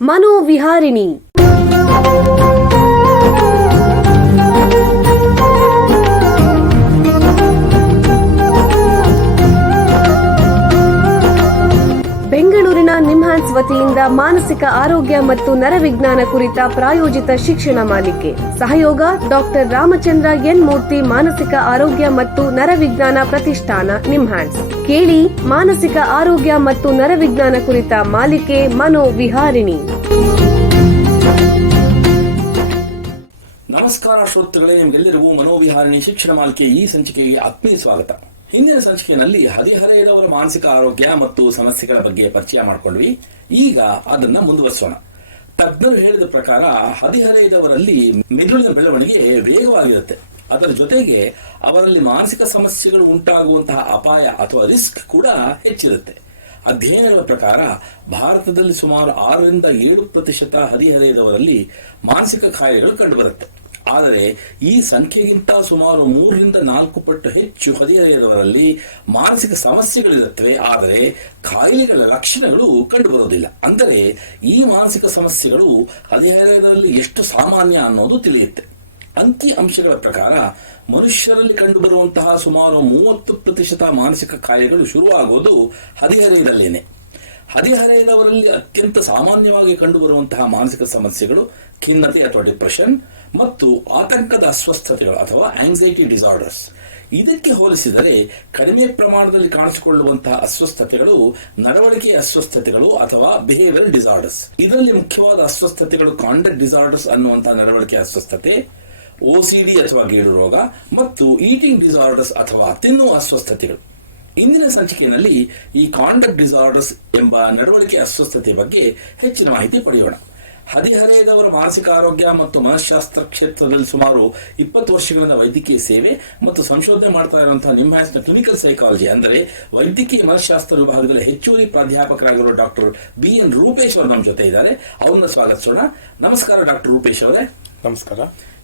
ಮನೋವಿಹಾರಿಣಿ. ಬೆಂಗಳೂರಿನ ನಿಮ್ಹಾನ್ಸ್ ವತಿಯಿಂದ ಮಾನಸಿಕ ಆರೋಗ್ಯ ಮತ್ತು ನರವಿಜ್ಞಾನ ಕುರಿತ ಪ್ರಾಯೋಜಿತ ಶಿಕ್ಷಣ ಮಾಲಿಕೆ. ಸಹಯೋಗ ಡಾಕ್ಟರ್ ರಾಮಚಂದ್ರ ಎನ್ ಮೂರ್ತಿ ಮಾನಸಿಕ ಆರೋಗ್ಯ ಮತ್ತು ನರವಿಜ್ಞಾನ ಪ್ರತಿಷ್ಠಾನ ನಿಮ್ಹಾನ್ಸ್. ಕೇಳಿ ಮಾನಸಿಕ ಆರೋಗ್ಯ ಮತ್ತು ನರವಿಜ್ಞಾನ ಕುರಿತ ಮಾಲಿಕೆ ಮನೋವಿಹಾರಿಣಿ. ನಮಸ್ಕಾರ ಶ್ರೋತೃಗಳೇ, ನಿಮಗೆಲ್ಲರಿಗೂ ಮನೋವಿಹಾರಿಣಿ ಶಿಕ್ಷಣ ಮಾಲಿಕೆ ಈ ಸಂಚಿಕೆಗೆ ಆತ್ಮೀಯ ಸ್ವಾಗತ. ಹಿಂದಿನ ಸಂಚಿಕೆಯಲ್ಲಿ ಹದಿಹರೆಯದವರ ಮಾನಸಿಕ ಆರೋಗ್ಯ ಮತ್ತು ಸಮಸ್ಯೆಗಳ ಬಗ್ಗೆ ಪರಿಚಯ ಮಾಡಿಕೊಂಡ್ವಿ. ಈಗ ಅದನ್ನ ಮುಂದುವರಿಸೋಣ. ತಜ್ಞರು ಹೇಳಿದ ಪ್ರಕಾರ ಹದಿಹರೆಯದವರಲ್ಲಿ ಮೆದುಳಿನ ಬೆಳವಣಿಗೆ ವೇಗವಾಗಿರುತ್ತೆ. ಅದರ ಜೊತೆಗೆ ಅವರಲ್ಲಿ ಮಾನಸಿಕ ಸಮಸ್ಯೆಗಳು ಉಂಟಾಗುವಂತಹ ಅಪಾಯ ಅಥವಾ ರಿಸ್ಕ್ ಕೂಡ ಹೆಚ್ಚಿರುತ್ತೆ. ಅಧ್ಯಯನಗಳ ಪ್ರಕಾರ ಭಾರತದಲ್ಲಿ ಸುಮಾರು 6-7% ಹದಿಹರೆಯದವರಲ್ಲಿ ಮಾನಸಿಕ ಕಾಯಿಲೆಗಳು ಕಂಡುಬರುತ್ತೆ. ಆದರೆ ಈ ಸಂಖ್ಯೆಗಿಂತ ಸುಮಾರು 3-4 ಪಟ್ಟು ಹೆಚ್ಚು ಹದಿಹರೆಯದವರಲ್ಲಿ ಮಾನಸಿಕ ಸಮಸ್ಯೆಗಳಿರುತ್ತವೆ. ಆದರೆ ಕಾಯಿಲೆಗಳ ಲಕ್ಷಣಗಳು ಕಂಡುಬರುವುದಿಲ್ಲ. ಅಂದರೆ ಈ ಮಾನಸಿಕ ಸಮಸ್ಯೆಗಳು ಹದಿಹರೆಯದವರಲ್ಲಿ ಎಷ್ಟು ಸಾಮಾನ್ಯ ಅನ್ನೋದು ತಿಳಿಯುತ್ತೆ. ಅಂಕಿ ಅಂಶಗಳ ಪ್ರಕಾರ ಮನುಷ್ಯರಲ್ಲಿ ಕಂಡುಬರುವಂತಹ ಸುಮಾರು 30% ಮಾನಸಿಕ ಕಾಯಿಲೆಗಳು ಶುರುವಾಗುವುದು ಹದಿಹರೆಯದಲ್ಲೇನೆ. ಹದಿಹರೆಯದವರಲ್ಲಿ ಅತ್ಯಂತ ಸಾಮಾನ್ಯವಾಗಿ ಕಂಡುಬರುವಂತಹ ಮಾನಸಿಕ ಸಮಸ್ಯೆಗಳು ಖಿನ್ನತೆ ಅಥವಾ ಡಿಪ್ರೆಷನ್ ಮತ್ತು ಆತಂಕದ ಅಸ್ವಸ್ಥತೆಗಳು ಅಥವಾ ಆಂಗ್ಸೈಟಿ ಡಿಸಾರ್ಡರ್ಸ್. ಇದಕ್ಕೆ ಹೋಲಿಸಿದರೆ ಕಡಿಮೆ ಪ್ರಮಾಣದಲ್ಲಿ ಕಾಣಿಸಿಕೊಳ್ಳುವಂತಹ ಅಸ್ವಸ್ಥತೆಗಳು ನಡವಳಿಕೆಯ ಅಸ್ವಸ್ಥತೆಗಳು ಅಥವಾ ಬಿಹೇವಿಯರ್ ಡಿಸಾರ್ಡರ್ಸ್. ಇದರಲ್ಲಿ ಮುಖ್ಯವಾದ ಅಸ್ವಸ್ಥತೆಗಳು ಕಾಂಡಕ್ಟ್ ಡಿಸಾರ್ಡರ್ಸ್ ಅನ್ನುವಂತಹ ನಡವಳಿಕೆಯ ಅಸ್ವಸ್ಥತೆ, OCD ಅಥವಾ ಗೀಳು ರೋಗ ಮತ್ತು ಈಟಿಂಗ್ ಡಿಸಾರ್ಡರ್ಸ್ ಅಥವಾ ತಿನ್ನುವ ಅಸ್ವಸ್ಥತೆಗಳು. ಇಂದಿನ ಸಂಚಿಕೆಯಲ್ಲಿ ಈ ಕಾಂಡಕ್ಟ್ ಡಿಸಾರ್ಡರ್ಸ್ ಎಂಬ ನಡವಳಿಕೆ ಅಸ್ವಸ್ಥತೆ ಬಗ್ಗೆ ಹೆಚ್ಚಿನ ಮಾಹಿತಿ ಪಡೆಯೋಣ. ಹದಿಹರೆಯದವರ ಮಾನಸಿಕ ಆರೋಗ್ಯ ಮತ್ತು ಮನಃಶಾಸ್ತ್ರ ಕ್ಷೇತ್ರದಲ್ಲಿ ಸುಮಾರು 20 ವರ್ಷಗಳಿಂದ ವೈದ್ಯಕೀಯ ಸೇವೆ ಮತ್ತು ಸಂಶೋಧನೆ ಮಾಡ್ತಾ ಇರುವಂತಹ ನಿಮ್ಹಾನ್ಸ್ನ ಕ್ಲಿನಿಕಲ್ ಸೈಕಾಲಜಿ ಅಂದರೆ ವೈದ್ಯಕೀಯ ಮನಃಶಾಸ್ತ್ರ ವಿಭಾಗದಲ್ಲಿ ಹೆಚ್ಚುವರಿ ಪ್ರಾಧ್ಯಾಪಕರಾಗಿರುವ ಡಾಕ್ಟರ್ BN ರೂಪೇಶ್ ಅವರು ನಮ್ಮ ಜೊತೆ ಇದ್ದಾರೆ. ಅವ್ರನ್ನ ಸ್ವಾಗತಿಸೋಣ. ನಮಸ್ಕಾರ ಡಾಕ್ಟರ್ ರೂಪೇಶ್ ಅವರೇ. ನಮಸ್ಕಾರ.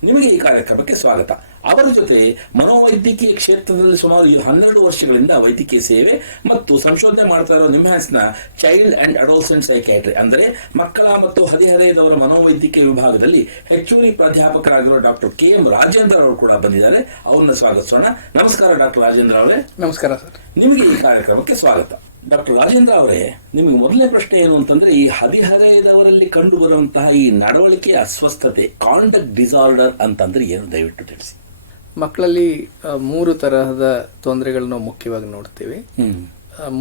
ನಿಮಗೆ ಈ ಕಾರ್ಯಕ್ರಮಕ್ಕೆ ಸ್ವಾಗತ. ಅವರ ಜೊತೆ ಮನೋವೈದ್ಯಕೀಯ ಕ್ಷೇತ್ರದಲ್ಲಿ ಸುಮಾರು 12 ವರ್ಷಗಳಿಂದ ವೈದ್ಯಕೀಯ ಸೇವೆ ಮತ್ತು ಸಂಶೋಧನೆ ಮಾಡ್ತಾ ಇರೋ ನಿಮ್ಹಾನ್ಸ್ನ ಚೈಲ್ಡ್ ಅಂಡ್ ಅಡೋಲ್ಸೆಂಟ್ ಸೈಕ್ಯಾಟ್ರಿ ಅಂದರೆ ಮಕ್ಕಳ ಮತ್ತು ಹದಿಹರೆಯದವರ ಮನೋವೈದ್ಯಕೀಯ ವಿಭಾಗದಲ್ಲಿ ಹೆಚ್ಚುವರಿ ಪ್ರಾಧ್ಯಾಪಕರಾಗಿರುವ ಡಾಕ್ಟರ್ KM ರಾಜೇಂದ್ರ ಅವರು ಕೂಡ ಬಂದಿದ್ದಾರೆ. ಅವ್ರನ್ನ ಸ್ವಾಗತಿಸೋಣ. ನಮಸ್ಕಾರ ಡಾಕ್ಟರ್ ರಾಜೇಂದ್ರ ಅವರೇ. ನಮಸ್ಕಾರ ಸರ್. ನಿಮಗೆ ಈ ಕಾರ್ಯಕ್ರಮಕ್ಕೆ ಸ್ವಾಗತ. ಡಾಕ್ಟರ್ ರಾಜೇಂದ್ರ ಅವರೇ, ನಿಮಗೆ ಮೊದಲನೇ ಪ್ರಶ್ನೆ ಏನು ಅಂತಂದ್ರೆ, ಈ ಹದಿಹರೆಯದವರಲ್ಲಿ ಕಂಡು ಬರುವಂತಹ ಈ ನಡವಳಿಕೆ ಅಸ್ವಸ್ಥತೆ ಕಾಂಡಕ್ಟ್ ಡಿಸಾರ್ಡರ್ ಅಂತಂದ್ರೆ ಏನು, ದಯವಿಟ್ಟು ತಿಳಿಸಿ. ಮಕ್ಕಳಲ್ಲಿ 3 ತರಹದ ತೊಂದರೆಗಳನ್ನು ಮುಖ್ಯವಾಗಿ ನೋಡ್ತೀವಿ.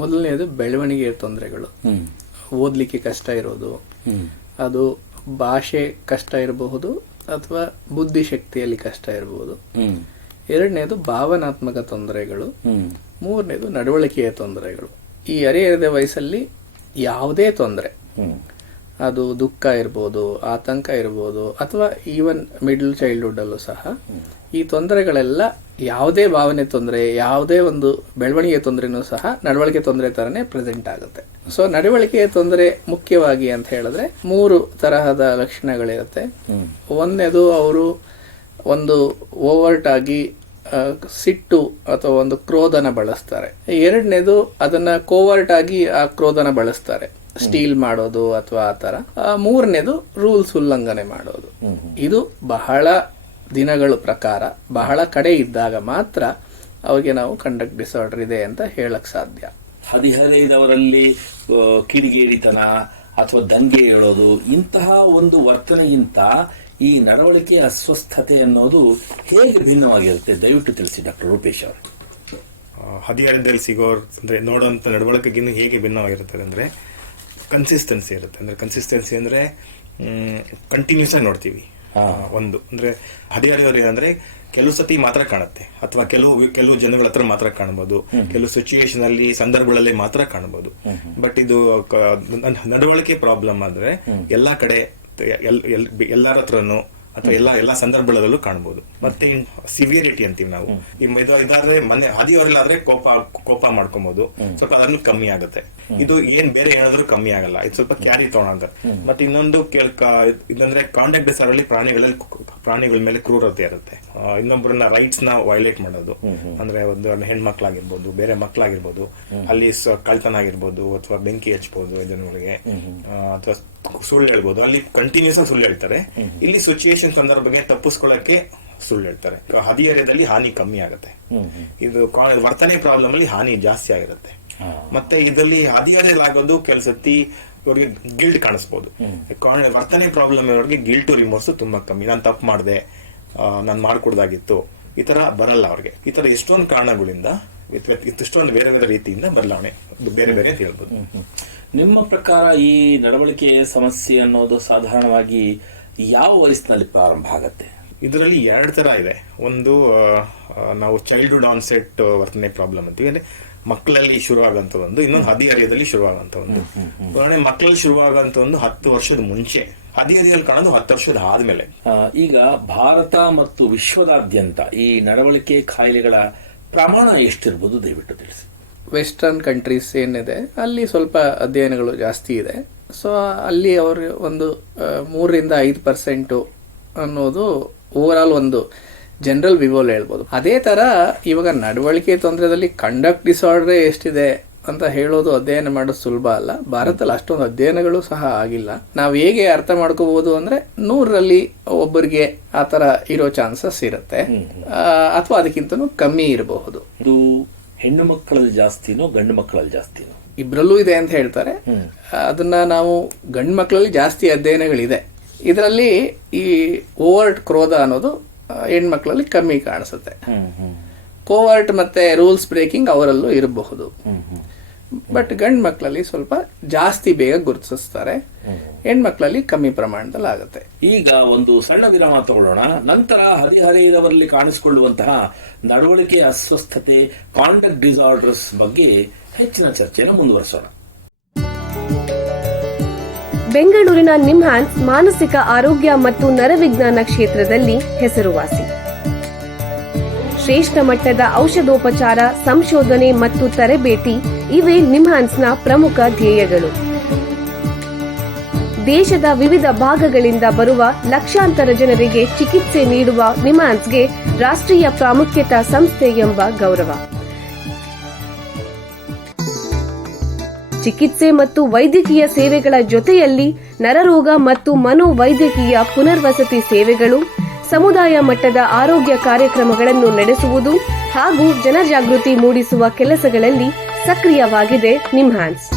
ಮೊದಲನೇದು ಬೆಳವಣಿಗೆಯ ತೊಂದರೆಗಳು. ಓದ್ಲಿಕ್ಕೆ ಕಷ್ಟ ಇರೋದು, ಅದು ಭಾಷೆ ಕಷ್ಟ ಇರಬಹುದು ಅಥವಾ ಬುದ್ಧಿಶಕ್ತಿಯಲ್ಲಿ ಕಷ್ಟ ಇರಬಹುದು. ಎರಡನೇದು ಭಾವನಾತ್ಮಕ ತೊಂದರೆಗಳು. ಮೂರನೇದು ನಡವಳಿಕೆಯ ತೊಂದರೆಗಳು. ಈ ಹದಿಹರೆಯದ ವಯಸ್ಸಲ್ಲಿ ಯಾವುದೇ ತೊಂದರೆ, ಅದು ದುಃಖ ಇರ್ಬೋದು, ಆತಂಕ ಇರ್ಬೋದು, ಅಥವಾ ಈವನ್ ಮಿಡ್ಲ್ ಚೈಲ್ಡ್ಹುಡ್ ಅಲ್ಲೂ ಸಹ ಈ ತೊಂದರೆಗಳೆಲ್ಲ ಯಾವುದೇ ಭಾವನೆ ತೊಂದರೆ, ಯಾವುದೇ ಒಂದು ಬೆಳವಣಿಗೆ ತೊಂದರೆನೂ ಸಹ ನಡವಳಿಕೆ ತೊಂದರೆ ತರನೇ ಪ್ರೆಸೆಂಟ್ ಆಗುತ್ತೆ. ಸೊ ನಡವಳಿಕೆಯ ತೊಂದರೆ ಮುಖ್ಯವಾಗಿ ಅಂತ ಹೇಳಿದ್ರೆ 3 ತರಹದ ಲಕ್ಷಣಗಳಿರುತ್ತೆ. ಒಂದನೇದು ಅವರು ಒಂದು ಓವರ್ಟ್ ಆಗಿ ಸಿಟ್ಟು ಅಥವಾ ಒಂದು ಕ್ರೋಧನ ಬಳಸ್ತಾರೆ. ಎರಡನೇದು ಅದನ್ನ ಕೋವರ್ಟ್ ಆಗಿ ಆ ಕ್ರೋಧನ ಬಳಸ್ತಾರೆ, ಸ್ಟೀಲ್ ಮಾಡೋದು ಅಥವಾ ಆ ತರ. ಮೂರನೇದು ರೂಲ್ಸ್ ಉಲ್ಲಂಘನೆ ಮಾಡೋದು. ಇದು ಬಹಳ ದಿನಗಳ ಪ್ರಕಾರ ಬಹಳ ಕಡೆ ಇದ್ದಾಗ ಮಾತ್ರ ಅವ್ರಿಗೆ ನಾವು ಕಂಡಕ್ಟ್ ಡಿಸಾರ್ಡರ್ ಇದೆ ಅಂತ ಹೇಳಕ್ ಸಾಧ್ಯ. ಹದಿಹರೆಯದವರಲ್ಲಿ ಕಿಡಿಗೇಡಿತನ ಅಥವಾ ದಂಗೆ ಹೇಳೋದು ಇಂತಹ ಒಂದು ವರ್ತನೆಗಿಂತ ಈ ನಡವಳಿಕೆ ಅಸ್ವಸ್ಥತೆ ಅನ್ನೋದು ಹೇಗೆ ಭಿನ್ನವಾಗಿರುತ್ತೆ, ದಯವಿಟ್ಟು ತಿಳಿಸಿ ಡಾಕ್ಟರ್ ರೂಪೇಶ್ ಅವರು. ಹದಿಹರೆಯದಲ್ಲಿ ಸಿಗೋರು ಅಂದ್ರೆ ನೋಡುವಂತ ನಡವಳಿಕೆಗಿಂತ ಹೇಗೆ ಭಿನ್ನವಾಗಿರುತ್ತದೆ ಅಂದ್ರೆ ಕನ್ಸಿಸ್ಟೆನ್ಸಿ ಇರುತ್ತೆ. ಅಂದ್ರೆ ಕನ್ಸಿಸ್ಟೆನ್ಸಿ ಅಂದ್ರೆ ಕಂಟಿನ್ಯೂಸ್ ಆಗಿ ನೋಡ್ತೀವಿ. ಒಂದು ಅಂದ್ರೆ ಹದಿಹರೆಯವರು ಏನಂದ್ರೆ ಕೆಲವು ಸತಿ ಮಾತ್ರ ಕಾಣುತ್ತೆ ಅಥವಾ ಕೆಲವು ಜನಗಳ ಹತ್ರ ಮಾತ್ರ ಕಾಣಬಹುದು, ಕೆಲವು ಸಿಚುಯೇಷನ್ ಅಲ್ಲಿ ಸಂದರ್ಭಗಳಲ್ಲಿ ಮಾತ್ರ ಕಾಣಬಹುದು. ಬಟ್ ಇದು ನಡವಳಿಕೆ ಪ್ರಾಬ್ಲಮ್ ಆದ್ರೆ ಎಲ್ಲಾ ಕಡೆ ಎಲ್ಲರ ಹತ್ರನು ಅಥವಾ ಎಲ್ಲಾ ಸಂದರ್ಭಗಳಲ್ಲೂ ಕಾಣಬಹುದು. ಮತ್ತೆ ಸಿವಿಯರಿಟಿ ಅಂತೀವಿ ನಾವು. ಇದಾದ್ರೆ ಮೊನ್ನೆ ಹದಿಹರೆಯಲಾದ್ರೆ ಕೋಪ ಮಾಡ್ಕೊಬಹುದು, ಸ್ವಲ್ಪ ಅದನ್ನು ಕಮ್ಮಿ ಆಗುತ್ತೆ. ಇದು ಬೇರೆ ಏನಾದ್ರೂ ಕಮ್ಮಿ ಆಗಲ್ಲ, ಇದು ಸ್ವಲ್ಪ ಕ್ಯಾರಿ ತಗೊಂಡ. ಮತ್ತೆ ಇನ್ನೊಂದು ಇದಂದ್ರೆ ಕಾಂಡಕ್ಟ್ ಡಿಸಾರ್ಡರ್ ಅಲ್ಲಿ ಪ್ರಾಣಿಗಳ ಮೇಲೆ ಕ್ರೂರತೆ ಇರುತ್ತೆ. ಇನ್ನೊಬ್ಬರನ್ನ ರೈಟ್ಸ್ ನ ವೈಲೇಟ್ ಮಾಡೋದು, ಅಂದ್ರೆ ಒಂದು ಹೆಣ್ಮಕ್ಳಾಗಿರ್ಬೋದು, ಬೇರೆ ಮಕ್ಳಾಗಿರ್ಬೋದು, ಅಲ್ಲಿ ಕಳ್ತನ ಆಗಿರ್ಬೋದು ಅಥವಾ ಬೆಂಕಿ ಹಚ್ಬಹುದು ಜನಗಳಿಗೆ, ಅಥವಾ ಸುಳ್ಳು ಹೇಳ್ಬೋದು, ಅಲ್ಲಿ ಕಂಟಿನ್ಯೂಸ್ ಆಗಿ ಸುಳ್ಳು ಹೇಳ್ತಾರೆ. ಇಲ್ಲಿ ಸಿಚುವೇಶನ್ ಸಂದರ್ಭಕ್ಕೆ ತಪ್ಪಿಸ್ಕೊಳ್ಳಕ್ಕೆ ಸುಳ್ಳು ಹೇಳ್ತಾರೆ. ಹದಿಹರೆಯದಲ್ಲಿ ಹಾನಿ ಕಮ್ಮಿ ಆಗುತ್ತೆ. ಇದು ವರ್ತನೆ ಪ್ರಾಬ್ಲಮ್ ಅಲ್ಲಿ ಹಾನಿ ಜಾಸ್ತಿ ಆಗಿರುತ್ತೆ. ಮತ್ತೆ ಇದರಲ್ಲಿ ಹದಿಹರೆಯಲಾಗೋದು ಕೆಲಸತಿ ಇವ್ರಿಗೆ ಗಿಲ್ಟ್ ಕಾಣಿಸ್ಬೋದು. ವರ್ತನೆ ಪ್ರಾಬ್ಲಮ್ ಇರೋರಿಗೆ ಗಿಲ್ಟು ರಿಮೋರ್ಸ್ ತುಂಬಾ ಕಮ್ಮಿ. ನಾನು ತಪ್ಪು ಮಾಡಿದೆ, ನಾನು ಮಾಡ್ಕೊಡ್ದಾಗಿತ್ತು, ಈ ತರ ಬರಲ್ಲ ಅವ್ರಿಗೆ. ಈ ತರ ಎಷ್ಟೊಂದು ಕಾರಣಗಳಿಂದ, ಇಷ್ಟೊಂದು ಬೇರೆ ಬೇರೆ ರೀತಿಯಿಂದ ಬದಲಾವಣೆ ಬೇರೆ ಬೇರೆ ಅಂತ ಹೇಳ್ಬೋದು. ನಿಮ್ಮ ಪ್ರಕಾರ ಈ ನಡವಳಿಕೆ ಸಮಸ್ಯೆ ಅನ್ನೋದು ಸಾಧಾರಣವಾಗಿ ಯಾವ ವಯಸ್ಸಿನಲ್ಲಿ ಪ್ರಾರಂಭ ಆಗತ್ತೆ? ಇದರಲ್ಲಿ 2 ತರ ಇದೆ. ಒಂದು ನಾವು ಚೈಲ್ಡ್ಹುಡ್ ಆನ್ಸೆಟ್ ವರ್ತನೆ ಪ್ರಾಬ್ಲಮ್ ಅಂತೀವಿ, ಅಂದ್ರೆ ಮಕ್ಕಳಲ್ಲಿ ಶುರುವಾಗಂತ ಒಂದು. ಇನ್ನೊಂದು ಹದಿಹರೆಯದಲ್ಲಿ ಶುರುವಾಗಂತ ಒಂದು. ಉದಾಹರಣೆ ಮಕ್ಕಳಲ್ಲಿ ಶುರುವಾಗಂತ ಒಂದು 10 ವರ್ಷದ ಮುಂಚೆ, ಹದಿಹರೆಯಲ್ಲಿ ಕಾಣೋದು 10 ವರ್ಷದ ಆದ್ಮೇಲೆ. ಈಗ ಭಾರತ ಮತ್ತು ವಿಶ್ವದಾದ್ಯಂತ ಈ ನಡವಳಿಕೆ ಕಾಯಿಲೆಗಳ ಪ್ರಮಾಣ ಎಷ್ಟಿರ್ಬೋದು ದಯವಿಟ್ಟು ತಿಳಿಸಿ. ವೆಸ್ಟರ್ನ್ ಕಂಟ್ರೀಸ್ ಏನಿದೆ ಅಲ್ಲಿ ಸ್ವಲ್ಪ ಅಧ್ಯಯನಗಳು ಜಾಸ್ತಿ ಇದೆ. ಸೊ ಅಲ್ಲಿ ಅವರು ಒಂದು 3-5% ಅನ್ನೋದು ಓವರ್ ಆಲ್ ಒಂದು ಜನರಲ್ ವಿವೋಲ್ ಹೇಳ್ಬೋದು. ಅದೇ ತರ ಇವಾಗ ನಡವಳಿಕೆ ತೊಂದರೆದಲ್ಲಿ ಕಂಡಕ್ಟ್ ಡಿಸಾರ್ಡರ್ ಎಷ್ಟಿದೆ ಅಂತ ಹೇಳೋದು, ಅಧ್ಯಯನ ಮಾಡೋದು ಸುಲಭ ಅಲ್ಲ. ಭಾರತದಲ್ಲಿ ಅಷ್ಟೊಂದು ಅಧ್ಯಯನಗಳು ಸಹ ಆಗಿಲ್ಲ. ನಾವು ಹೇಗೆ ಅರ್ಥ ಮಾಡ್ಕೋಬಹುದು ಅಂದ್ರೆ 100ರಲ್ಲಿ ಒಬ್ಬರಿಗೆ ಆ ತರ ಇರೋ ಚಾನ್ಸಸ್ ಇರುತ್ತೆ, ಅಥವಾ ಅದಕ್ಕಿಂತನೂ ಕಮ್ಮಿ ಇರಬಹುದು. ಇದು ಹೆಣ್ಣು ಮಕ್ಕಳಲ್ಲಿ ಜಾಸ್ತಿನೋ ಗಂಡು ಮಕ್ಕಳಲ್ಲಿ ಜಾಸ್ತಿನೋ? ಇಬ್ರಲ್ಲೂ ಇದೆ ಅಂತ ಹೇಳ್ತಾರೆ. ಅದನ್ನ ನಾವು ಗಂಡು ಮಕ್ಕಳಲ್ಲಿ ಜಾಸ್ತಿ ಅಧ್ಯಯನಗಳಿದೆ. ಇದರಲ್ಲಿ ಈ ಓವರ್ಟ್ ಕ್ರೋಧ ಅನ್ನೋದು ಹೆಣ್ಮಕ್ಳಲ್ಲಿ ಕಮ್ಮಿ ಕಾಣಿಸುತ್ತೆ. ಕೋವರ್ಟ್ ಮತ್ತೆ ರೂಲ್ಸ್ ಬ್ರೇಕಿಂಗ್ ಅವರಲ್ಲೂ ಇರಬಹುದು. ಬಟ್ ಗಂಡು ಮಕ್ಕಳಲ್ಲಿ ಸ್ವಲ್ಪ ಜಾಸ್ತಿ ಬೇಗ ಗುರುತಿಸ್ತಾರೆ, ಹೆಣ್ಮಕ್ಳಲ್ಲಿ ಕಮ್ಮಿ ಪ್ರಮಾಣದಲ್ಲಿ ಆಗುತ್ತೆ. ಈಗ ಒಂದು ಸಣ್ಣ ವಿರಾಮ ತಗೊಳ್ಳೋಣ. ನಂತರ ಹದಿಹರೆಯದವರಲ್ಲಿ ಕಾಣಿಸಿಕೊಳ್ಳುವಂತಹ ನಡವಳಿಕೆ ಅಸ್ವಸ್ಥತೆ, ಕಾಂಡಕ್ಟ್ ಡಿಸಾರ್ಡರ್ಸ್ ಬಗ್ಗೆ ಹೆಚ್ಚಿನ ಚರ್ಚೆಯನ್ನು ಮುಂದುವರಿಸೋಣ. ಬೆಂಗಳೂರಿನ ನಿಮ್ಹಾನ್ಸ್ ಮಾನಸಿಕ ಆರೋಗ್ಯ ಮತ್ತು ನರವಿಜ್ಞಾನ ಕ್ಷೇತ್ರದಲ್ಲಿ ಹೆಸರುವಾಸಿ. ಶ್ರೇಷ್ಠ ಮಟ್ಟದ ಔಷಧೋಪಚಾರ, ಸಂಶೋಧನೆ ಮತ್ತು ತರಬೇತಿ ಇವೇ ನಿಮ್ಹಾನ್ಸ್ನ ಪ್ರಮುಖ ಧ್ಯೇಯಗಳು. ದೇಶದ ವಿವಿಧ ಭಾಗಗಳಿಂದ ಬರುವ ಲಕ್ಷಾಂತರ ಜನರಿಗೆ ಚಿಕಿತ್ಸೆ ನೀಡುವ ನಿಮ್ಹಾನ್ಸ್ಗೆ ರಾಷ್ಟ್ರೀಯ ಪ್ರಾಮುಖ್ಯತಾ ಸಂಸ್ಥೆ ಎಂಬ ಗೌರವ. ಚಿಕಿತ್ಸೆ ಮತ್ತು ವೈದ್ಯಕೀಯ ಸೇವೆಗಳ ಜೊತೆಯಲ್ಲಿ ನರರೋಗ ಮತ್ತು ಮನೋವೈದ್ಯಕೀಯ ಪುನರ್ವಸತಿ ಸೇವೆಗಳು, ಸಮುದಾಯ ಮಟ್ಟದ ಆರೋಗ್ಯ ಕಾರ್ಯಕ್ರಮಗಳನ್ನು ನಡೆಸುವುದು ಹಾಗೂ ಜನಜಾಗೃತಿ ಮೂಡಿಸುವ ಕೆಲಸಗಳಲ್ಲಿ ಸಕ್ರಿಯವಾಗಿದೆ ನಿಮ್ಹಾನ್ಸ್.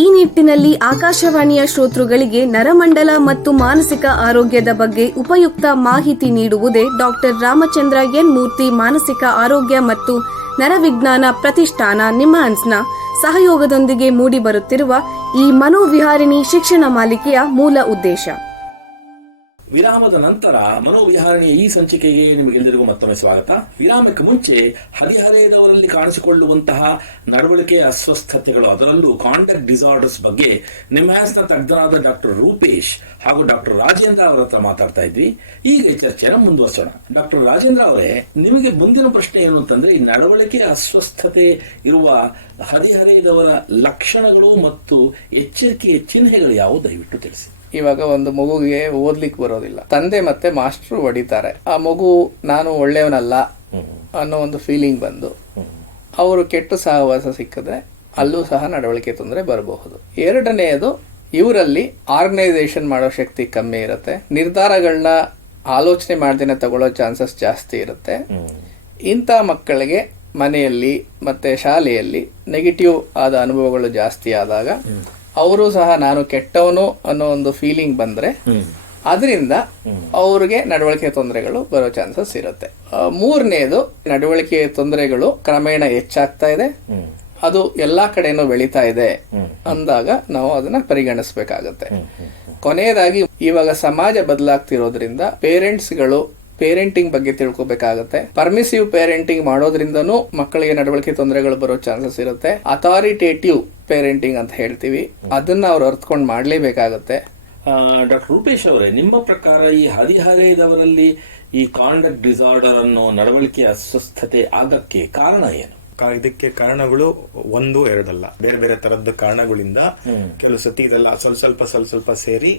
ಈ ನಿಟ್ಟಿನಲ್ಲಿ ಆಕಾಶವಾಣಿಯ ಶ್ರೋತೃಗಳಿಗೆ ನರಮಂಡಲ ಮತ್ತು ಮಾನಸಿಕ ಆರೋಗ್ಯದ ಬಗ್ಗೆ ಉಪಯುಕ್ತ ಮಾಹಿತಿ ನೀಡುವುದೇ ಡಾಕ್ಟರ್ ರಾಮಚಂದ್ರ ಎನ್ ಮೂರ್ತಿ ಮಾನಸಿಕ ಆರೋಗ್ಯ ಮತ್ತು ನರವಿಜ್ಞಾನ ಪ್ರತಿಷ್ಠಾನ ನಿಮ್ಹಾನ್ಸ್ನ ಸಹಯೋಗದೊಂದಿಗೆ ಮೂಡಿಬರುತ್ತಿರುವ ಈ ಮನೋವಿಹಾರಿಣಿ ಶಿಕ್ಷಣ ಮಾಲಿಕೆಯ ಮೂಲ ಉದ್ದೇಶ. ವಿರಾಮದ ನಂತರ ಮನೋವಿಹಾರಣೆಯ ಈ ಸಂಚಿಕೆಗೆ ನಿಮಗೆಲ್ಲರಿಗೂ ಮತ್ತೊಮ್ಮೆ ಸ್ವಾಗತ. ವಿರಾಮಕ್ಕೆ ಮುಂಚೆ ಹದಿಹರೆಯದವರಲ್ಲಿ ಕಾಣಿಸಿಕೊಳ್ಳುವಂತಹ ನಡವಳಿಕೆ ಅಸ್ವಸ್ಥತೆಗಳು, ಅದರಲ್ಲೂ ಕಾಂಡಕ್ಟ್ ಡಿಸಾರ್ಡರ್ಸ್ ಬಗ್ಗೆ ನಿಮ್ಹಾನ್ಸ್ನ ತಜ್ಞರಾದ ಡಾಕ್ಟರ್ ರೂಪೇಶ್ ಹಾಗೂ ಡಾಕ್ಟರ್ ರಾಜೇಂದ್ರ ಅವರ ಹತ್ರ ಮಾತಾಡ್ತಾ ಇದ್ವಿ. ಈಗ ಈ ಚರ್ಚೆನ ಮುಂದುವರಿಸೋಣ. ಡಾಕ್ಟರ್ ರಾಜೇಂದ್ರ ಅವರೇ, ನಿಮಗೆ ಮುಂದಿನ ಪ್ರಶ್ನೆ ಏನು ಅಂತಂದ್ರೆ, ಈ ನಡವಳಿಕೆ ಅಸ್ವಸ್ಥತೆ ಇರುವ ಹದಿಹರೆಯದವರ ಲಕ್ಷಣಗಳು ಮತ್ತು ಎಚ್ಚರಿಕೆಯ ಚಿಹ್ನೆಗಳು ಯಾವುವು ದಯವಿಟ್ಟು ತಿಳಿಸಿ. ಇವಾಗ ಒಂದು ಮಗುಗೆ ಓದ್ಲಿಕ್ಕೆ ಬರೋದಿಲ್ಲ, ತಂದೆ ಮತ್ತೆ ಮಾಸ್ಟರ್ ಹೊಡಿತಾರೆ, ಆ ಮಗು ನಾನು ಒಳ್ಳೆಯವನಲ್ಲ ಅನ್ನೋ ಒಂದು ಫೀಲಿಂಗ್ ಬಂದು ಅವರು ಕೆಟ್ಟ ಸಹವಾಸ ಸಿಕ್ಕಿದ್ರೆ ಅಲ್ಲೂ ಸಹ ನಡವಳಿಕೆ ತೊಂದರೆ ಬರಬಹುದು. ಎರಡನೆಯದು, ಇವರಲ್ಲಿ ಆರ್ಗನೈಸೇಷನ್ ಮಾಡೋ ಶಕ್ತಿ ಕಮ್ಮಿ ಇರುತ್ತೆ, ನಿರ್ಧಾರಗಳನ್ನ ಆಲೋಚನೆ ಮಾಡ್ದೇನೆ ತಗೊಳ್ಳೋ ಚಾನ್ಸಸ್ ಜಾಸ್ತಿ ಇರುತ್ತೆ. ಇಂಥ ಮಕ್ಕಳಿಗೆ ಮನೆಯಲ್ಲಿ ಮತ್ತೆ ಶಾಲೆಯಲ್ಲಿ ನೆಗೆಟಿವ್ ಆದ ಅನುಭವಗಳು ಜಾಸ್ತಿ ಆದಾಗ ಅವರು ಸಹ ನಾನು ಕೆಟ್ಟವನು ಅನ್ನೋ ಒಂದು ಫೀಲಿಂಗ್ ಬಂದ್ರೆ ಅದರಿಂದ ಅವ್ರಿಗೆ ನಡವಳಿಕೆ ತೊಂದರೆಗಳು ಬರೋ ಚಾನ್ಸಸ್ ಇರುತ್ತೆ. ಮೂರನೇದು, ನಡವಳಿಕೆ ತೊಂದರೆಗಳು ಕ್ರಮೇಣ ಹೆಚ್ಚಾಗ್ತಾ ಇದೆ, ಅದು ಎಲ್ಲಾ ಕಡೆನೂ ಬೆಳೀತಾ ಇದೆ ಅಂದಾಗ ನಾವು ಅದನ್ನ ಪರಿಗಣಿಸಬೇಕಾಗತ್ತೆ. ಕೊನೆಯದಾಗಿ, ಇವಾಗ ಸಮಾಜ ಬದಲಾಗ್ತಿರೋದ್ರಿಂದ ಪೇರೆಂಟ್ಸ್ಗಳು ಪೇರೆಂಟಿಂಗ್ ಬಗ್ಗೆ ತಿಳ್ಕೊಬೇಕಾಗತ್ತೆ. ಪರ್ಮಿಸಿವ್ ಪೇರೆಂಟಿಂಗ್ ಮಾಡೋದ್ರಿಂದನೂ ಮಕ್ಕಳಿಗೆ ನಡವಳಿಕೆ ತೊಂದರೆಗಳು ಬರೋ ಚಾನ್ಸಸ್ ಇರುತ್ತೆ. ಅಥಾರಿಟೇಟಿವ್ ಪೇರೆಂಟಿಂಗ್ ಅಂತ ಹೇಳ್ತೀವಿ, ಅದನ್ನ ಅವ್ರು ಅರ್ಥಕೊಂಡು ಮಾಡ್ಲೇಬೇಕಾಗತ್ತೆ. ಡಾಕ್ಟರ್ ರೂಪೇಶ್ ಅವರೇ, ನಿಮ್ಮ ಪ್ರಕಾರ ಈ ಹದಿಹರೆಯದವರಲ್ಲಿ ಈ ಕಾಂಡಕ್ಟ್ ಡಿಸಾರ್ಡರ್ ಅನ್ನೋ ನಡವಳಿಕೆ ಅಸ್ವಸ್ಥತೆ ಆಗಕ್ಕೆ ಕಾರಣ ಏನು? ಇದಕ್ಕೆ ಕಾರಣಗಳು 1-2 ಬೇರೆ ಬೇರೆ ತರದ ಕಾರಣಗಳಿಂದ ಕೆಲವು ಸತಿ ಇದೆಲ್ಲ ಸ್ವಲ್ಪ ಸೇರಿ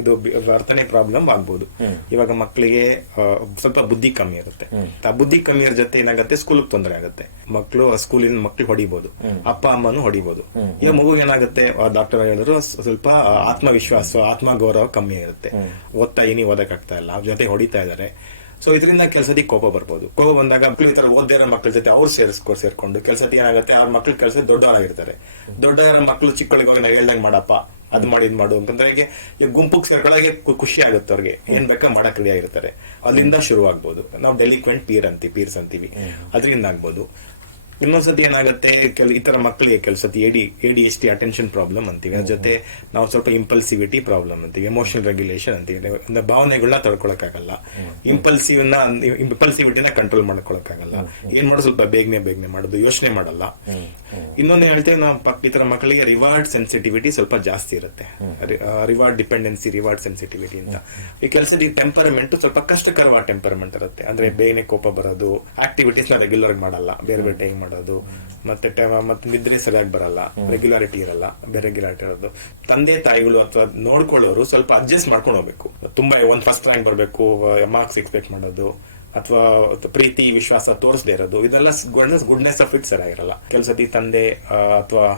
ಇದು ವರ್ತನೆ ಪ್ರಾಬ್ಲಮ್ ಆಗ್ಬೋದು. ಇವಾಗ ಮಕ್ಕಳಿಗೆ ಸ್ವಲ್ಪ ಬುದ್ಧಿ ಕಮ್ಮಿ ಇರುತ್ತೆ. ಆ ಬುದ್ಧಿ ಕಮ್ಮಿ ಇರೋ ಜೊತೆ ಏನಾಗುತ್ತೆ, ಸ್ಕೂಲ್ ತೊಂದರೆ ಆಗುತ್ತೆ. ಸ್ಕೂಲಿನ ಮಕ್ಳು ಹೊಡಿಬಹುದು, ಅಪ್ಪ ಅಮ್ಮನು ಹೊಡಿಬಹುದು. ಈಗ ಮಗು ಏನಾಗುತ್ತೆ, ಡಾಕ್ಟರ್ ಹೇಳಿದ್ರು ಸ್ವಲ್ಪ ಆತ್ಮವಿಶ್ವಾಸ, ಆತ್ಮಗೌರವ ಕಮ್ಮಿ ಇರುತ್ತೆ. ಓದ್ತಾ ಓದಕ್ಕಾಗ್ತಾ ಇಲ್ಲ, ಅವ್ರ ಜೊತೆ ಹೊಡಿತಾ ಇದಾರೆ. ಸೊ ಇದರಿಂದ ಕೆಲಸದಿ ಕೋಪ ಬರ್ಬೋದು. ಕೋಪ ಬಂದಾಗ ಮಕ್ಕಳು ಈ ತರ ಓದ್ದೇ ಇರೋ ಮಕ್ಕಳ ಜೊತೆ ಅವ್ರು ಸೇರ್ಕೊಂಡು ಕೆಲಸದಿ ಏನಾಗುತ್ತೆ, ಅವ್ರ ಮಕ್ಳು ಕೆಲಸ ದೊಡ್ಡವರಾಗಿರ್ತಾರೆ. ದೊಡ್ಡವರ ಮಕ್ಕಳು ಚಿಕ್ಕಳಿಗೆ ನಾವು ಹೇಳ್ದಂಗೆ ಮಾಡಪ್ಪ, ಅದ್ ಮಾಡಿ ಇದ್ ಮಾಡು ಅಂತಂದ್ರೆ ಈಗ ಗುಂಪುಗ್ ಸೇರ್ಕೊಳ್ಳೋಕೆ ಖುಷಿ ಆಗುತ್ತೆ. ಅವ್ರಿಗೆ ಏನ್ ಬೇಕಾ ಮಾಡಕ್ ರೆಡಿ ಆಗಿರ್ತಾರೆ. ಅಲ್ಲಿಂದ ಶುರು ಆಗ್ಬೋದು. ನಾವು ಡೆಲಿಕ್ವೆಂಟ್ ಪೀರ್ಸ್ ಅಂತೀವಿ, ಅದರಿಂದ ಆಗ್ಬೋದು. ಇನ್ನೊಂದ್ಸತಿ ಏನಾಗುತ್ತೆ, ಇತರ ಮಕ್ಕಳಿಗೆ ಕೆಲಸತಿ ADHD ಅಟೆನ್ಷನ್ ಪ್ರಾಬ್ಲಮ್ ಅಂತೀವಿ. ಅದ್ರ ಜೊತೆ ನಾವು ಸ್ವಲ್ಪ ಇಂಪಲ್ಸಿವಿಟಿ ಪ್ರಾಬ್ಲಮ್ ಅಂತೀವಿ, ಎಮೋಷನಲ್ ರೆಗ್ಯುಲೇಷನ್ ಅಂತೀವಿ. ಭಾವನೆಗಳನ್ನ ತಡ್ಕೊಳಕ್ಕಾಗಲ್ಲ, ಇಂಪಲ್ಸಿವಿಟಿನ ಕಂಟ್ರೋಲ್ ಮಾಡ್ಕೊಳಕ್ಕಾಗಲ್ಲ. ಏನ್ ಮಾಡೋದು, ಸ್ವಲ್ಪ ಬೇಗನೆ ಮಾಡೋದು, ಯೋಚನೆ ಮಾಡಲ್ಲ. ಇನ್ನೊಂದು ಹೇಳ್ತೇವೆ ನಾವು, ಈ ತರ ಮಕ್ಕಳಿಗೆ ರಿವಾರ್ಡ್ ಸೆನ್ಸಿಟಿವಿಟಿ ಸ್ವಲ್ಪ ಜಾಸ್ತಿ ಇರುತ್ತೆ. ರಿವಾರ್ಡ್ ಡಿಪೆಂಡೆನ್ಸಿ, ರಿವಾರ್ಡ್ ಸೆನ್ಸಿಟಿವಿಟಿ ಅಂತ. ಈ ಕೆಲಸದ ಟೆಂಪರಮೆಂಟ್ ಸ್ವಲ್ಪ ಕಷ್ಟಕರವಾದ ಟೆಂಪರಮೆಂಟ್ ಇರುತ್ತೆ. ಅಂದ್ರೆ ಬೇಗನೆ ಕೋಪ ಬರೋದು, ಆಕ್ಟಿವಿಟೀಸ್ ನ ರೆಗ್ಯುಲರ್ ಮಾಡಲ್ಲ, ಬೇರೆ ಟೈಮ್ ಮಾಡೋದು, ಮತ್ತೆ ನಿದ್ರೆ ಸರಿಯಾಗಿ ಬರಲ್ಲ, ರೆಗ್ಯುಲಾರಿಟಿ ಇರಲ್ಲ, ರೆಗ್ಯುಲಾರಿಟಿ ಇರೋದು. ತಂದೆ ತಾಯಿಗಳು ಅಥವಾ ನೋಡ್ಕೊಳ್ಳೋರು ಸ್ವಲ್ಪ ಅಡ್ಜಸ್ಟ್ ಮಾಡ್ಕೊಂಡು ಹೋಗ್ಬೇಕು. ತುಂಬಾ ಫಸ್ಟ್ ರ್ಯಾಂಕ್ ಬರಬೇಕು, ಮಾರ್ಕ್ಸ್ ಎಕ್ಸ್ಪೆಕ್ಟ್ ಮಾಡೋದು, ಅಥವಾ ಪ್ರೀತಿ ವಿಶ್ವಾಸ ತೋರಿಸದೇ ಇರೋದು, ಇದೆಲ್ಲ ಗುಡ್ನೆಸ್ ಆಫ್ ಇಟ್ ಸರಿಯಾಗಿರಲ್ಲ. ಕೆಲಸದಿ ತಂದೆ ಅಥವಾ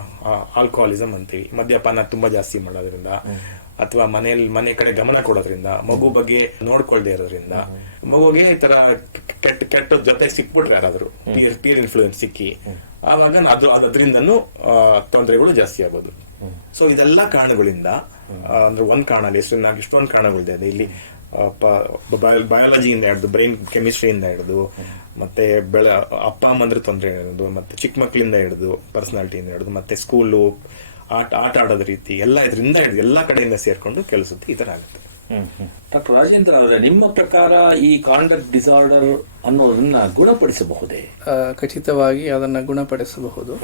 ಆಲ್ಕೋಹಾಲಿಸಮ್ ಅಂತೀವಿ, ಮದ್ಯಪಾನ ತುಂಬಾ ಜಾಸ್ತಿ ಮಾಡೋದ್ರಿಂದ, ಅಥವಾ ಮನೆ ಕಡೆ ಗಮನ ಕೊಡೋದ್ರಿಂದ, ಮಗು ಬಗ್ಗೆ ನೋಡ್ಕೊಳ್ದೆ ಇರೋದ್ರಿಂದ, ಮಗುಗೆ ಈ ತರ ಕೆಟ್ಟ ಜೊತೆ ಸಿಕ್ಬಿಟ್ರೆ ಯಾರಾದ್ರು ಪೀರ್ ಇನ್ಫ್ಲೂಯೆನ್ಸ್ ಸಿಕ್ಕಿ, ಆವಾಗ ಅದರಿಂದನೂ ತೊಂದರೆಗಳು ಜಾಸ್ತಿ ಆಗೋದು. ಸೊ ಇದೆಲ್ಲ ಕಾರಣಗಳಿಂದ, ಅಂದ್ರೆ ಒಂದ್ ಕಾರಣ ಅಲ್ಲ, ಇಷ್ಟೊಂದು ಕಾರಣಗಳಿದೆ ಇಲ್ಲಿ. ಬಯಾಲಜಿಯಿಂದ ಹಿಡಿದು, ಬ್ರೈನ್ ಕೆಮಿಸ್ಟ್ರಿಯಿಂದ ಹಿಡಿದು, ಮತ್ತೆ ಅಪ್ಪ ಅಮ್ಮಂದ್ರ ತೊಂದರೆ ಹಿಡಿದು, ಮತ್ತೆ ಚಿಕ್ಕ ಮಕ್ಕಳಿಂದ ಹಿಡಿದು, ಪರ್ಸನಾಲಿಟಿಯಿಂದ ಹಿಡಿದು, ಮತ್ತೆ ಸ್ಕೂಲು, ಆಟ ಆಡೋದ ರೀತಿ ಎಲ್ಲ ಇದರಿಂದ ಹಿಡಿದು ಎಲ್ಲಾ ಕಡೆಯಿಂದ ಸೇರ್ಕೊಂಡು ಕೆಲಸಕ್ಕೆ ಈ ತರ ಆಗುತ್ತೆ. ಡಾಕ್ಟರ್ ರಾಜೇಂದ್ರ ಅವರೇ, ನಿಮ್ಮ ಪ್ರಕಾರ ಈ ಕಾಂಡಕ್ಟ್ ಡಿಸಾರ್ಡರ್ ಅನ್ನೋದನ್ನ ಗುಣಪಡಿಸಬಹುದೇ? ಖಚಿತವಾಗಿ ಅದನ್ನ ಗುಣಪಡಿಸಬಹುದು.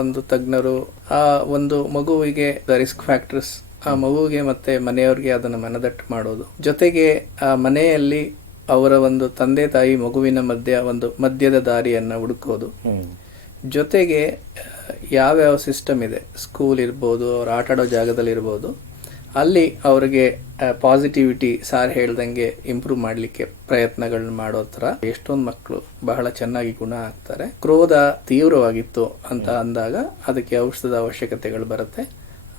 ಒಂದು ತಜ್ಞರು ಆ ಒಂದು ಮಗುವಿಗೆ ರಿಸ್ಕ್ ಫ್ಯಾಕ್ಟರ್ಸ್, ಆ ಮಗುವಿಗೆ ಮತ್ತೆ ಮನೆಯವರಿಗೆ ಅದನ್ನು ಮನದಟ್ಟು ಮಾಡೋದು, ಜೊತೆಗೆ ಆ ಮನೆಯಲ್ಲಿ ಅವರ ಒಂದು ತಂದೆ ತಾಯಿ ಮಗುವಿನ ಮಧ್ಯದ ದಾರಿಯನ್ನ ಹುಡುಕೋದು, ಜೊತೆಗೆ ಯಾವ್ಯಾವ ಸಿಸ್ಟಮ್ ಇದೆ, ಸ್ಕೂಲ್ ಇರ್ಬೋದು, ಅವ್ರು ಆಟ ಆಡೋ ಜಾಗದಲ್ಲಿ ಇರ್ಬೋದು, ಅಲ್ಲಿ ಅವ್ರಿಗೆ ಪಾಸಿಟಿವಿಟಿ ಸಾರ್ ಹೇಳ್ದಂಗೆ ಇಂಪ್ರೂವ್ ಮಾಡಲಿಕ್ಕೆ ಪ್ರಯತ್ನಗಳನ್ನ ಮಾಡೋ ಥರ ಎಷ್ಟೊಂದು ಮಕ್ಕಳು ಬಹಳ ಚೆನ್ನಾಗಿ ಗುಣ ಆಗ್ತಾರೆ. ಕ್ರೋಧ ತೀವ್ರವಾಗಿತ್ತು ಅಂತ ಅಂದಾಗ ಅದಕ್ಕೆ ಔಷಧದ ಅವಶ್ಯಕತೆಗಳು ಬರುತ್ತೆ.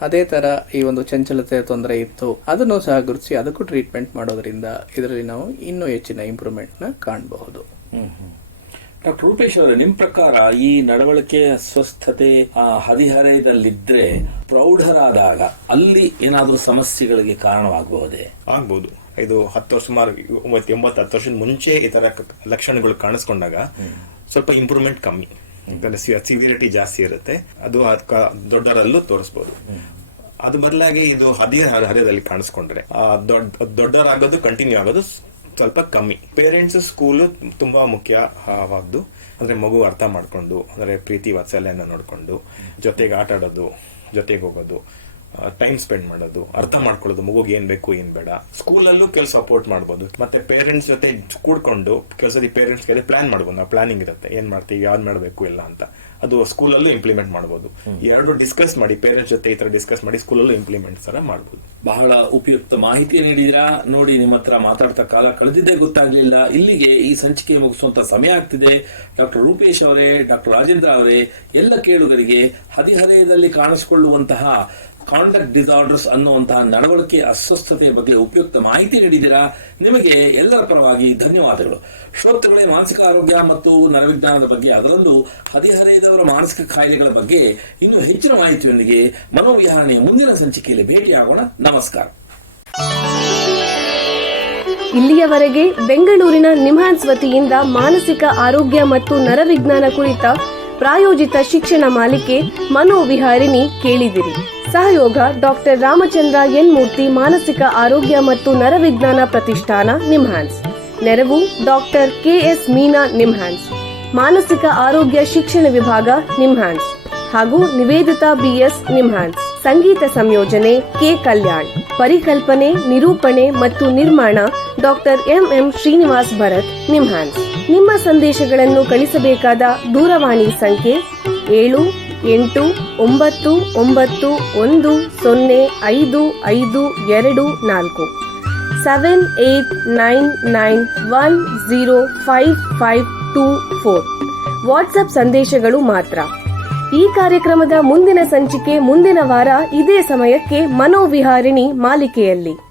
ಅದೇ ತರ ಈ ಒಂದು ಚಂಚಲತೆ ತೊಂದರೆ ಇತ್ತು, ಅದನ್ನು ಸಹ ಗುರುತಿಸಿ ಅದಕ್ಕೂ ಟ್ರೀಟ್ಮೆಂಟ್ ಮಾಡೋದ್ರಿಂದ ಇದರಲ್ಲಿ ನಾವು ಇನ್ನೂ ಹೆಚ್ಚಿನ ಇಂಪ್ರೂವ್ಮೆಂಟ್ ನ ಕಾಣಬಹುದು. ಡಾಕ್ಟರ್ ರೂಪೇಶ್ ಅವರೇ, ನಿಮ್ ಪ್ರಕಾರ ಈ ನಡವಳಿಕೆ ಅಸ್ವಸ್ಥತೆ ಹದಿಹರೆಯದಲ್ಲಿದ್ರೆ ಪ್ರೌಢರಾದಾಗ ಅಲ್ಲಿ ಏನಾದ್ರೂ ಸಮಸ್ಯೆಗಳಿಗೆ ಕಾರಣವಾಗಬಹುದೇ? ಆಗ್ಬಹುದು. ಇದು 10 ವರ್ಷ, ಸುಮಾರು 90-10 ವರ್ಷದ ಮುಂಚೆ ಈ ತರ ಲಕ್ಷಣಗಳು ಕಾಣಿಸ್ಕೊಂಡಾಗ ಸ್ವಲ್ಪ ಇಂಪ್ರೂವ್ಮೆಂಟ್ ಕಮ್ಮಿ, ಸಿವಿರಿಟಿ ಜಾಸ್ತಿ ಇರುತ್ತೆ. ಅದು ದೊಡ್ಡರಲ್ಲೂ ತೋರಿಸಬಹುದು. ಅದು ಬದಲಾಗಿ ಇದು ಹದಿಹರೆಯದಲ್ಲಿ ಕಾಣಿಸ್ಕೊಂಡ್ರೆ ದೊಡ್ಡರಾಗೋದು ಕಂಟಿನ್ಯೂ ಆಗೋದು ಸ್ವಲ್ಪ ಕಮ್ಮಿ. ಪೇರೆಂಟ್ಸ್ ಸ್ಕೂಲು ತುಂಬಾ ಮುಖ್ಯವಾದ್ದು. ಅಂದ್ರೆ ಮಗು ಅರ್ಥ ಮಾಡ್ಕೊಂಡು, ಅಂದ್ರೆ ಪ್ರೀತಿ ವಾತ್ಸಲ್ಯನ ನೋಡ್ಕೊಂಡು, ಜೊತೆಗೆ ಆಟ ಆಡೋದು, ಜೊತೆಗೆ ಹೋಗೋದು, ಟೈಮ್ ಸ್ಪೆಂಡ್ ಮಾಡೋದು, ಅರ್ಥ ಮಾಡ್ಕೊಳ್ಳೋದು, ಮಗುಗೆ ಏನ್ ಬೇಕು ಏನ್ ಬೇಡ. ಸ್ಕೂಲಲ್ಲೂ ಕೆಲಸ ಸಪೋರ್ಟ್ ಮಾಡ್ಬೋದು. ಮತ್ತೆ ಪೇರೆಂಟ್ಸ್ ಜೊತೆ ಕೂಡ್ಕೊಂಡು ಕೆಲಸದ ಪೇರೆಂಟ್ಸ್ ಗೆ ಪ್ಲಾನ್ ಮಾಡ್ಬೋದು. ನಾವು ಪ್ಲಾನಿಂಗ್ ಇರುತ್ತೆ, ಏನ್ ಮಾಡ್ತೀವಿ, ಯಾವ್ದು ಮಾಡ್ಬೇಕು ಇಲ್ಲ ಅಂತ. ಅದು ಸ್ಕೂಲಲ್ಲೂ ಇಂಪ್ಲಿಮೆಂಟ್ ಮಾಡಬಹುದು. ಎರಡು ಡಿಸ್ಕಸ್ ಮಾಡಿ, ಪೇರೆಂಟ್ಸ್ ಜೊತೆ ಈ ತರ ಡಿಸ್ಕಸ್ ಮಾಡಿ ಸ್ಕೂಲಲ್ಲೂ ಇಂಪ್ಲಿಮೆಂಟ್ ತರ ಮಾಡಬಹುದು. ಬಹಳ ಉಪಯುಕ್ತ ಮಾಹಿತಿ ನೀಡಿದ್ರಾ. ನೋಡಿ, ನಿಮ್ಮ ಹತ್ರ ಮಾತಾಡ್ತಾ ಕಾಲ ಕಳೆದಿದ್ದೇ ಗೊತ್ತಾಗ್ಲಿಲ್ಲ. ಇಲ್ಲಿಗೆ ಈ ಸಂಚಿಕೆ ಮುಗಿಸುವಂತ ಸಮಯ ಆಗ್ತಿದೆ. ಡಾಕ್ಟರ್ ರೂಪೇಶ್ ಅವರೇ, ಡಾಕ್ಟರ್ ರಾಜೇಂದ್ರ ಅವರೇ, ಎಲ್ಲ ಕೇಳುಗರಿಗೆ ಹದಿಹರೆಯದಲ್ಲಿ ಕಾಣಿಸಿಕೊಳ್ಳುವಂತಹ ಕಾಂಡಕ್ಟ್ ಡಿಸಾರ್ಡರ್ಸ್ ಅನ್ನುವಂತಹ ನಡವಳಿಕೆ ಅಸ್ವಸ್ಥತೆಯ ಬಗ್ಗೆ ಉಪಯುಕ್ತ ಮಾಹಿತಿ ನೀಡಿದ್ದೀರಾ. ನಿಮಗೆ ಎಲ್ಲರ ಪರವಾಗಿ ಧನ್ಯವಾದಗಳು. ಶ್ರೋತೃಗಳೇ, ಮಾನಸಿಕ ಆರೋಗ್ಯ ಮತ್ತು ನರವಿಜ್ಞಾನದ ಬಗ್ಗೆ, ಅದರಲ್ಲೂ ಹದಿಹರೆಯದವರ ಮಾನಸಿಕ ಕಾಯಿಲೆಗಳ ಬಗ್ಗೆ ಇನ್ನೂ ಹೆಚ್ಚಿನ ಮಾಹಿತಿಯೊಂದಿಗೆ ಮನೋವಿಹಾರಣೆಯ ಮುಂದಿನ ಸಂಚಿಕೆಯಲ್ಲಿ ಭೇಟಿಯಾಗೋಣ. ನಮಸ್ಕಾರ. ಇಲ್ಲಿಯವರೆಗೆ ಬೆಂಗಳೂರಿನ ನಿಮ್ಹಾನ್ಸ್ ವತಿಯಿಂದ ಮಾನಸಿಕ ಆರೋಗ್ಯ ಮತ್ತು ನರವಿಜ್ಞಾನ ಕುರಿತ ಪ್ರಾಯೋಜಿತ ಶಿಕ್ಷಣ ಮಾಲಿಕೆ ಮನೋವಿಹಾರಿಣಿ ಕೇಳಿದಿರಿ. ಸಹಯೋಗ ಡಾಕ್ಟರ್ ರಾಮಚಂದ್ರ ಎನ್ ಮೂರ್ತಿ, ಮಾನಸಿಕ ಆರೋಗ್ಯ ಮತ್ತು ನರವಿಜ್ಞಾನ ಪ್ರತಿಷ್ಠಾನ, ನಿಮ್ಹಾನ್ಸ್. ನೆರವು ಡಾಕ್ಟರ್ KS ಮೀನಾ, ನಿಮ್ಹಾನ್ಸ್. ಮಾನಸಿಕ ಆರೋಗ್ಯ ಶಿಕ್ಷಣ ವಿಭಾಗ, ನಿಮ್ಹಾನ್ಸ್. ಹಾಗೂ ನಿವೇದಿತಾ BS, ನಿಮ್ಹಾನ್ಸ್. ಸಂಗೀತ ಸಂಯೋಜನೆ K. ಕಲ್ಯಾಣ್. ಪರಿಕಲ್ಪನೆ, ನಿರೂಪಣೆ ಮತ್ತು ನಿರ್ಮಾಣ ಡಾಕ್ಟರ್ MM ಶ್ರೀನಿವಾಸ್ ಭರತ್, ನಿಮ್ಹಾನ್ಸ್. ನಿಮ್ಮ ಸಂದೇಶಗಳನ್ನು ಕಳಿಸಬೇಕಾದ ದೂರವಾಣಿ ಸಂಖ್ಯೆ 7891105524 7899105524. ವಾಟ್ಸ್ಆಪ್ ಸಂದೇಶಗಳು ಮಾತ್ರ. ಈ ಕಾರ್ಯಕ್ರಮದ ಮುಂದಿನ ಸಂಚಿಕೆ ಮುಂದಿನ ವಾರ ಇದೇ ಸಮಯಕ್ಕೆ ಮನೋವಿಹಾರಿಣಿ ಮಾಲಿಕೆಯಲ್ಲಿ.